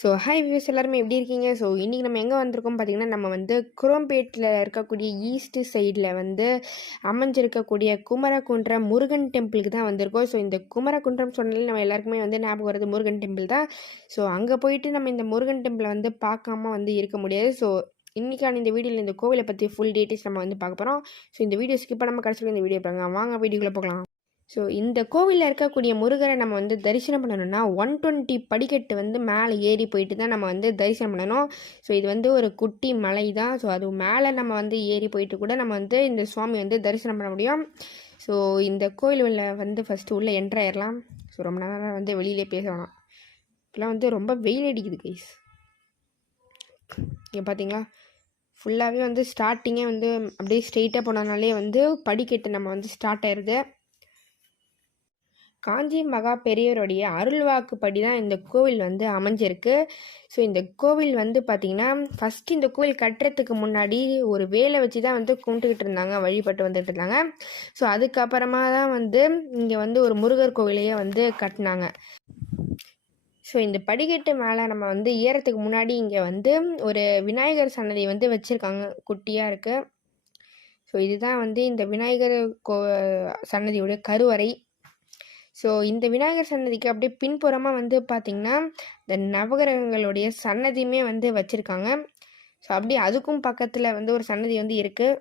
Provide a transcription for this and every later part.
So hi views எல்லாருமே எப்படி இருக்கீங்க? ஸோ இன்றைக்கி நம்ம எங்கே வந்திருக்கோம் பார்த்திங்கன்னா நம்ம வந்து குரோம்பேட்டில் இருக்கக்கூடிய ஈஸ்ட்டு சைடில் வந்து அமைஞ்சிருக்கக்கூடிய குமரகுன்றம் முருகன் டெம்பிளுக்கு தான் வந்திருக்கோம். ஸோ இந்த குமரகுன்றம் சொன்னாலே நம்ம எல்லாருக்குமே வந்து ஞாபகம் வருது முருகன் டெம்பிள் தான். ஸோ அங்கே போயிட்டு நம்ம இந்த முருகன் டெம்பிளை வந்து பார்க்காம வந்து இருக்க முடியாது. ஸோ இன்றைக்கான இந்த வீடியோவில் இந்த கோவிலை பற்றி ஃபுல் டீட்டெயில்ஸ் நம்ம வந்து பார்க்க போகிறோம் ஸோ இந்த வீடியோ ஸ்கிப் பண்ணாமல் கடைசியில் இந்த வீடியோ பாருங்க. வாங்க வீடியோக்குள்ளே போகலாம். ஸோ இந்த கோவிலில் இருக்கக்கூடிய முருகரை நம்ம வந்து தரிசனம் பண்ணணும்னா ஒன் டுவெண்ட்டி படிக்கட்டு வந்து மேலே ஏறி போயிட்டு தான் நம்ம வந்து தரிசனம் பண்ணணும். ஸோ இது வந்து ஒரு குட்டி மலை தான். ஸோ அது மேலே நம்ம வந்து ஏறி போயிட்டு கூட நம்ம வந்து இந்த சுவாமி வந்து தரிசனம் பண்ண முடியும். ஸோ இந்த கோயில் உள்ள வந்து ஃபஸ்ட்டு உள்ளே என்ட்ராயிடலாம் ஸோ ரொம்ப நேரம் வந்து வெளியிலே பேச வேணாம். இப்போலாம் வந்து ரொம்ப வெயில் அடிக்குது கைஸ் இங்கே பார்த்தீங்களா ஃபுல்லாகவே வந்து ஸ்டார்டிங்கே வந்து அப்படியே ஸ்ட்ரெயிட்டாக போனதுனாலே வந்து படிக்கட்டு நம்ம வந்து ஸ்டார்ட் ஆயிடுது காஞ்சி மகா பெரியவருடைய அருள்வாக்குப்படி தான் இந்த கோவில் வந்து அமைஞ்சிருக்கு. ஸோ இந்த கோவில் வந்து பார்த்திங்கன்னா ஃபஸ்ட்டு இந்த கோவில் கட்டுறதுக்கு முன்னாடி ஒரு வேலை வச்சு தான் வந்து கும்பிட்டுக்கிட்டு இருந்தாங்க வழிபட்டு வந்துக்கிட்டு இருந்தாங்க. ஸோ அதுக்கப்புறமா தான் வந்து இங்கே வந்து ஒரு முருகர் கோவிலையே வந்து கட்டினாங்க. ஸோ இந்த படிக்கட்டு மேலே நம்ம வந்து ஏறத்துக்கு முன்னாடி இங்கே வந்து ஒரு விநாயகர் சன்னதி வந்து வச்சுருக்காங்க குட்டியாக இருக்குது ஸோ இதுதான் வந்து இந்த விநாயகர் கோ சன்னதியோட கருவறை. ஸோ இந்த விநாயகர் சன்னதிக்கு அப்படியே பின்புறமாக வந்து பார்த்திங்கன்னா இந்த நவகிரகங்களுடைய சன்னதியுமே வந்து வச்சுருக்காங்க. ஸோ அப்படியே அதுக்கும் பக்கத்தில் வந்து ஒரு சன்னதி வந்து இருக்குது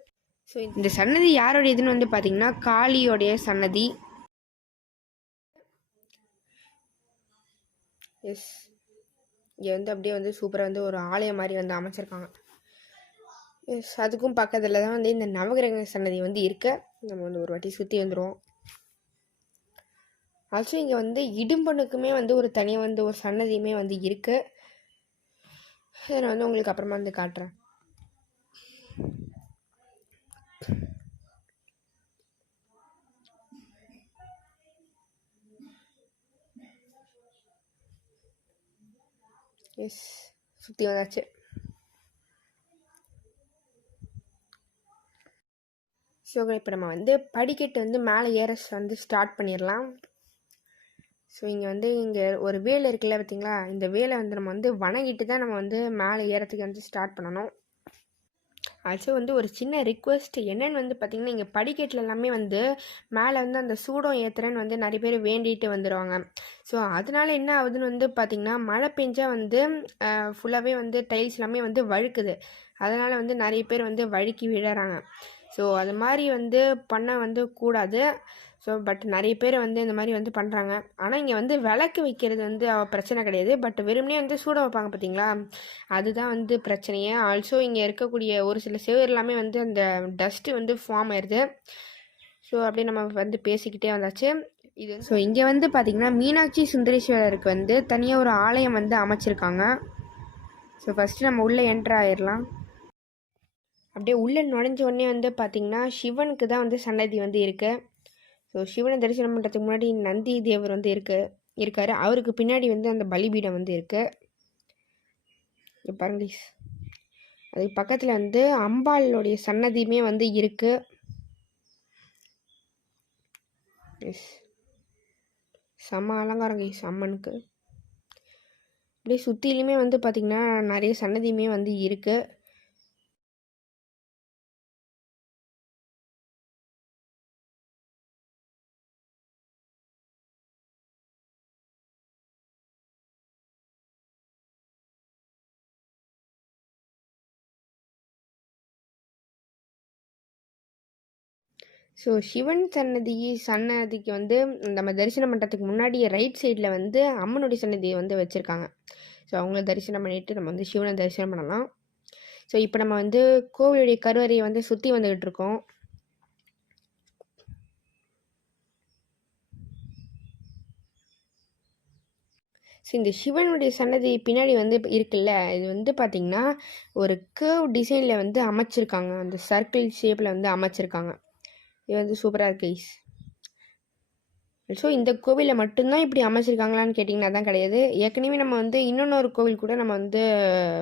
ஸோ இந்த சன்னதி யாருடையதுன்னு வந்து பார்த்திங்கன்னா காளியோடைய சன்னதி. எஸ் இங்கே வந்து அப்படியே வந்து சூப்பராக வந்து ஒரு ஆலயம் மாதிரி வந்து அமைச்சிருக்காங்க. எஸ் அதுக்கும் பக்கத்தில் தான் வந்து இந்த நவகிரக சன்னதி வந்து இருக்க. நம்ம வந்து ஒரு வாட்டி சுற்றி வந்துடுவோம் ஆல்சோ இங்கே வந்து இடும்பனுக்குமே வந்து ஒரு தனியாக வந்து ஒரு சன்னதியுமே வந்து இருக்குது அதை நான் வந்து உங்களுக்கு அப்புறமா வந்து காட்டுறேன். எஸ் சுற்றி வந்தாச்சு. ஸோ இப்போ நம்ம வந்து படிக்கட்டு வந்து மேலே ஏற வந்து ஸ்டார்ட் பண்ணிடலாம். ஸோ இங்கே வந்து இங்கே ஒரு வேலை இருக்குல்ல பார்த்தீங்களா இந்த வேலை வந்து நம்ம வந்து வணங்கிட்டு தான் நம்ம வந்து மேலே ஏறத்துக்கு வந்து ஸ்டார்ட் பண்ணணும். ஆல்சோ வந்து ஒரு சின்ன ரிக்வெஸ்ட் என்னென்னு வந்து பார்த்திங்கன்னா இங்கே படிக்கட்டில் எல்லாமே வந்து மேலே வந்து அந்த சூடம் ஏற்றுறேன்னு வந்து நிறைய பேர் வேண்டிட்டு வந்துடுவாங்க ஸோ அதனால என்ன ஆகுதுன்னு வந்து பார்த்திங்கன்னா மழை பெஞ்சால் வந்து ஃபுல்லாகவே வந்து டைல்ஸ் எல்லாமே வந்து வழுக்குது. அதனால் வந்து நிறைய பேர் வந்து வழுக்கி விழறாங்க. ஸோ அது மாதிரி வந்து பண்ண வந்து கூடாது. ஸோ பட் நிறைய பேர் வந்து இந்த மாதிரி வந்து பண்ணுறாங்க ஆனால் இங்கே வந்து விளக்கு வைக்கிறது வந்து பிரச்சனை கிடையாது. பட் வெறுமனே வந்து சூட வைப்பாங்க பார்த்தீங்களா அதுதான் வந்து பிரச்சனையே. ஆல்சோ இங்கே இருக்கக்கூடிய ஒரு சில செவர் எல்லாமே வந்து அந்த டஸ்ட்டு வந்து ஃபார்ம் ஆயிடுது ஸோ அப்படியே நம்ம வந்து பேசிக்கிட்டே வந்தாச்சு. இது ஸோ இங்கே வந்து பார்த்திங்கன்னா மீனாட்சி சுந்தரேஸ்வரருக்கு வந்து தனியாக ஒரு ஆலயம் வந்து அமைச்சிருக்காங்க. ஸோ ஃபஸ்ட்டு நம்ம உள்ளே என்ட்ரு ஆயிடலாம் அப்படியே உள்ளே நுழைஞ்ச உடனே வந்து பார்த்திங்கன்னா சிவனுக்கு தான் வந்து சன்னதி வந்து இருக்குது ஸோ சிவனை தரிசனம் பண்ணுறதுக்கு முன்னாடி நந்தி தேவர் வந்து இருக்கு இருக்கார். அவருக்கு பின்னாடி வந்து அந்த பலிபீடம் வந்து இருக்குது பாருங்க அதுக்கு பக்கத்தில் வந்து அம்பாளுடைய சன்னதியுமே வந்து இருக்குது எஸ் செம்ம அலங்காரம் கைஸ் அம்மனுக்கு. அப்படியே சுற்றிலுமே வந்து பார்த்திங்கன்னா நிறைய சன்னதியுமே வந்து இருக்குது ஸோ சிவன் சன்னதி சன்னதிக்கு வந்து நம்ம தரிசனம் பண்ணுறதுக்கு முன்னாடி ரைட் சைடில் வந்து அம்மனுடைய சன்னதியை வந்து வச்சுருக்காங்க. ஸோ அவங்கள தரிசனம் பண்ணிவிட்டு நம்ம வந்து சிவனை தரிசனம் பண்ணலாம். ஸோ இப்போ நம்ம வந்து கோவிலுடைய கருவறையை வந்து சுற்றி வந்துக்கிட்டு இருக்கோம். ஸோ இந்த சிவனுடைய சன்னதி பின்னாடி வந்து இருக்குல்ல இது வந்து பார்த்திங்கன்னா ஒரு கேர்வ் டிசைனில் வந்து அமைச்சிருக்காங்க. அந்த சர்க்கிள் ஷேப்பில் வந்து அமைச்சிருக்காங்க. இது வந்து சூப்பராக இருக்கு ஐஸ் ஸோ இந்த கோவிலில் மட்டும்தான் இப்படி அமைச்சிருக்காங்களான்னு கேட்டிங்கன்னா தான் கிடையாது. ஏற்கனவே நம்ம வந்து இன்னொன்று கோவில் கூட நம்ம வந்து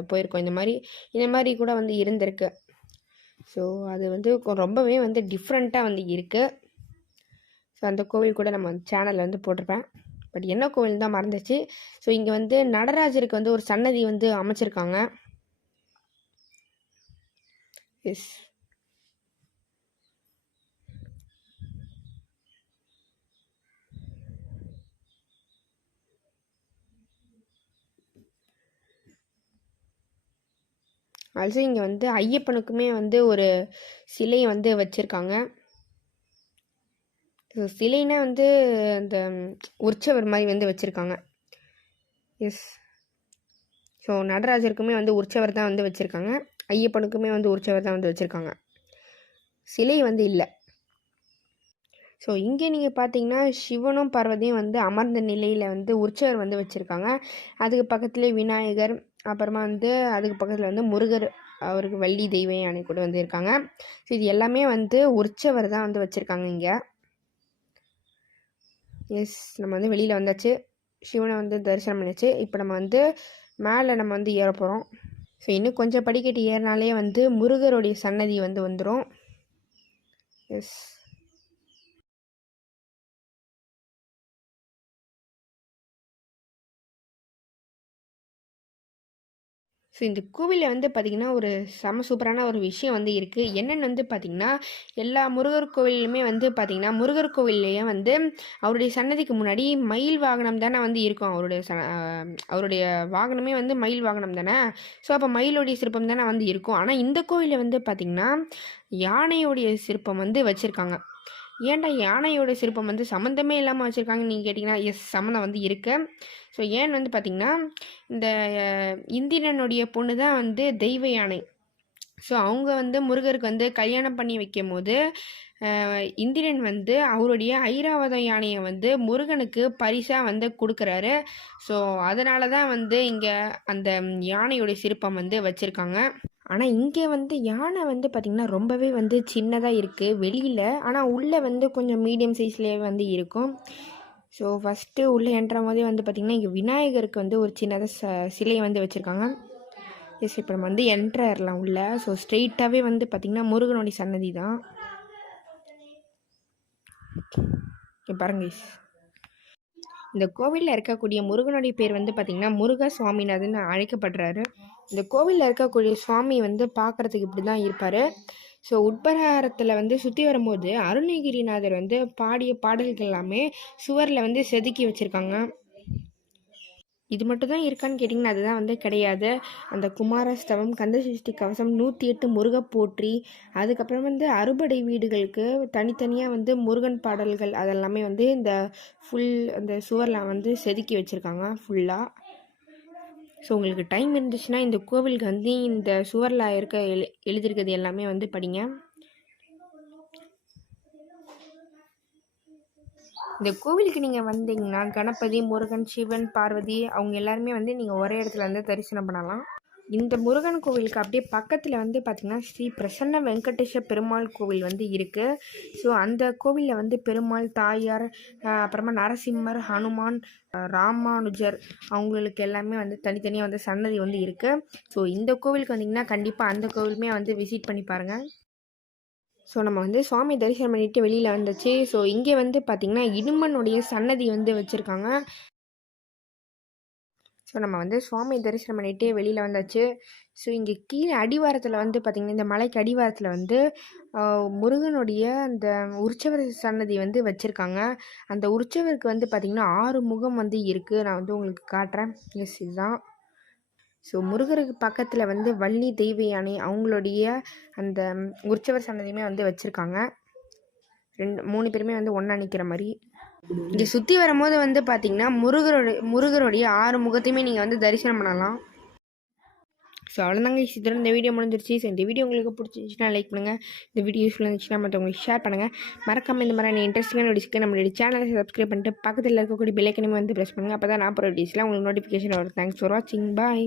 போயிருக்கோம். இந்த மாதிரி இந்த மாதிரி கூட வந்து இருந்திருக்கு. ஸோ அது வந்து ரொம்பவே வந்து டிஃப்ரெண்ட்டாக வந்து இருக்குது ஸோ அந்த கோவில் கூட நம்ம சேனலில் வந்து போட்டிருப்பேன். பட் என்ன கோவில் தான் மறந்துச்சு. ஸோ இங்கே வந்து நடராஜருக்கு வந்து ஒரு சன்னதி வந்து அமைச்சிருக்காங்க. எஸ் ஆல்சோ இங்கே வந்து ஐயப்பனுக்குமே வந்து ஒரு சிலையை வந்து வச்சுருக்காங்க. ஸோ சிலைனா வந்து அந்த உற்சவர் மாதிரி வந்து வச்சுருக்காங்க. எஸ் ஸோ நடராஜருக்குமே வந்து உற்சவர் தான் வந்து வச்சுருக்காங்க. ஐயப்பனுக்குமே வந்து உற்சவர் தான் வந்து வச்சுருக்காங்க. சிலை வந்து இல்லை. ஸோ இங்கே நீங்கள் பார்த்தீங்கன்னா சிவனும் பார்வதியும் வந்து அமர்ந்த நிலையில் வந்து உற்சவர் வந்து வச்சுருக்காங்க. அதுக்கு பக்கத்துலேயே விநாயகர் அப்புறமா வந்து அதுக்கு பக்கத்தில் வந்து முருகர் அவருக்கு வள்ளி தெய்வ யானை கூட வந்து இருக்காங்க ஸோ இது எல்லாமே வந்து உற்சவர் தான் வந்து வச்சுருக்காங்க இங்கே. எஸ் நம்ம வந்து வெளியில் வந்தாச்சு. சிவனை வந்து தரிசனம் பண்ணிச்சு இப்போ நம்ம வந்து மேலே நம்ம வந்து ஏற போகிறோம் ஸோ இன்னும் கொஞ்சம் படிக்கட்டு ஏறினாலே வந்து முருகருடைய சன்னதி வந்து வந்துடும் எஸ் ஸோ இந்த கோவிலில் வந்து பார்த்திங்கன்னா ஒரு செம சூப்பரான ஒரு விஷயம் வந்து இருக்குது என்னென்னு வந்து பார்த்திங்கன்னா எல்லா முருகர் கோவிலுமே வந்து பார்த்திங்கன்னா முருகர் கோவில்லையே வந்து அவருடைய சன்னதிக்கு முன்னாடி மயில் வாகனம் தானே வந்து இருக்கும். அவருடைய ச அவருடைய வாகனமே வந்து மயில் வாகனம் தானே. ஸோ அப்போ மயிலுடைய சிற்பம் தானே வந்து இருக்கும். ஆனால் இந்த கோவிலில் வந்து பார்த்திங்கன்னா யானையுடைய சிற்பம் வந்து வச்சுருக்காங்க. ஏன்டா யானையோட சிற்பம் வந்து சம்மந்தமே இல்லாமல் வச்சுருக்காங்கன்னு நீங்கள் கேட்டிங்கன்னா எஸ் சம்மந்தம் வந்து இருக்கு. ஸோ ஏன் வந்து பார்த்திங்கன்னா இந்த இந்திரனுடைய பொண்ணு தான் வந்து தெய்வ யானை. ஸோ அவங்க வந்து முருகருக்கு வந்து கல்யாணம் பண்ணி வைக்கும் போது இந்திரன் வந்து அவருடைய ஐராவத யானையை வந்து முருகனுக்கு பரிசாக வந்து கொடுக்குறாரு. ஸோ அதனால தான் வந்து இங்கே அந்த யானையுடைய சிற்பம் வந்து வச்சுருக்காங்க. ஆனால் இங்கே வந்து யானை வந்து பார்த்திங்கன்னா ரொம்பவே வந்து சின்னதாக இருக்குது வெளியில் ஆனால் உள்ளே வந்து கொஞ்சம் மீடியம் சைஸ்லேயே வந்து இருக்கும். ஸோ ஃபஸ்ட்டு உள்ளே என்ற போதே வந்து பார்த்திங்கன்னா இங்கே விநாயகருக்கு வந்து ஒரு சின்னதாக ச சிலையை வந்து வச்சுருக்காங்க. எஸ் இப்போ நம்ம வந்து என்ட்ரலாம் உள்ள. ஸோ ஸ்ட்ரெயிட்டாகவே வந்து பார்த்திங்கன்னா முருகனுடைய சன்னதி தான் பாருங்க இந்த கோவிலில் இருக்கக்கூடிய முருகனுடைய பேர் வந்து பார்த்திங்கன்னா முருக சுவாமிநாதன் அழைக்கப்படுறாரு. இந்த கோவிலில் இருக்கக்கூடிய சுவாமி வந்து பார்க்குறதுக்கு இப்படி தான் இருப்பார். ஸோ உட்பரகாரத்தில் வந்து சுற்றி வரும்போது அருணகிரிநாதர் வந்து பாடிய பாடல்கள் எல்லாமே சுவரில் வந்து செதுக்கி வச்சுருக்காங்க. இது மட்டும் தான் இருக்கான்னு கேட்டிங்கன்னா அதுதான் வந்து கிடையாது. அந்த குமாரஸ்தவம் கந்தசஷ்டி கவசம் நூற்றி எட்டு முருக போற்றி அதுக்கப்புறம் வந்து அறுபடை வீடுகளுக்கு தனித்தனியாக வந்து முருகன் பாடல்கள் அதெல்லாமே வந்து இந்த ஃபுல் அந்த சுவரில் வந்து செதுக்கி வச்சுருக்காங்க ஃபுல்லாக ஸோ உங்களுக்கு டைம் இருந்துச்சுன்னா இந்த கோவிலுக்கு வந்து இந்த சுவரில் இருக்க எழு எழுதியிருக்கிறது எல்லாமே வந்து படிங்க. இந்த கோவிலுக்கு நீங்கள் வந்தீங்கன்னா கணபதி முருகன் சிவன் பார்வதி அவங்க எல்லாருமே வந்து நீங்கள் ஒரே இடத்துல வந்து தரிசனம் பண்ணலாம். இந்த முருகன் கோவிலுக்கு அப்படியே பக்கத்தில் வந்து பார்த்திங்கன்னா ஸ்ரீ பிரசன்ன வெங்கடேஷ பெருமாள் கோவில் வந்து இருக்குது ஸோ அந்த கோவிலில் வந்து பெருமாள் தாயார் அப்புறமா நரசிம்மர் ஹனுமான் ராமானுஜர் அவங்களுக்கு எல்லாமே வந்து தனித்தனியாக வந்து சன்னதி வந்து இருக்குது ஸோ இந்த கோவிலுக்கு வந்திங்கன்னா கண்டிப்பாக அந்த கோவிலுமே வந்து விசிட் பண்ணி பாருங்கள் ஸோ நம்ம வந்து சுவாமி தரிசனம் பண்ணிட்டு வெளியில் வந்துச்சு. ஸோ இங்கே வந்து பார்த்திங்கன்னா இடுமனுடைய சன்னதி வந்து வச்சுருக்காங்க. ஸோ நம்ம வந்து சுவாமி தரிசனம் பண்ணிகிட்டே வெளியில் வந்தாச்சு. ஸோ இங்கே கீழே அடிவாரத்தில் வந்து பார்த்திங்கன்னா இந்த மலைக்கு அடிவாரத்தில் வந்து முருகனுடைய அந்த உற்சவர் சன்னதி வந்து வச்சுருக்காங்க. அந்த உற்சவருக்கு வந்து பார்த்திங்கன்னா ஆறு முகம் வந்து இருக்குது நான் வந்து உங்களுக்கு காட்டுறேன். எஸ் இதுதான். ஸோ முருகருக்கு பக்கத்தில் வந்து வள்ளி தெய்வ யானை அவங்களுடைய அந்த உற்சவர் சன்னதியுமே வந்து வச்சுருக்காங்க. ரெண்டு மூணு பேருமே வந்து ஒன்றா நிற்கிற மாதிரி. இங்கே சுற்றி வரும்போது வந்து பார்த்தீங்கன்னா முருகருடைய முருகருடைய ஆறு முகத்தையுமே நீங்கள் வந்து தரிசனம் பண்ணலாம். ஸோ அவ்வளோதாங்க இதோட இந்த வீடியோ முடிஞ்சிருச்சு. ஸோ இந்த வீடியோ உங்களுக்கு பிடிச்சிருந்துச்சுன்னா லைக் பண்ணுங்கள் இந்த வீடியோ யூஸ்ஃபுல்லாக இருந்துச்சுன்னா மற்றவங்களுக்கு ஷேர் பண்ணுங்கள் மறக்காமல் இந்த மாதிரி இன்ட்ரெஸ்டிங்கான வீடியோஸ்க்கு நம்மளுடைய சேனலை சப்ஸ்கிரைப் பண்ணிட்டு பக்கத்தில் இருக்கக்கூடிய பெல்லைக்கனுமே வந்து ப்ரெஸ் பண்ணுங்கள் அப்போ தான் நான் போகிற வீடியோஸ்லாம் உங்களுக்கு நோட்டிஃபிகேஷன் வரும். தேங்க்ஸ் ஃபார் வாட்சிங் பாய்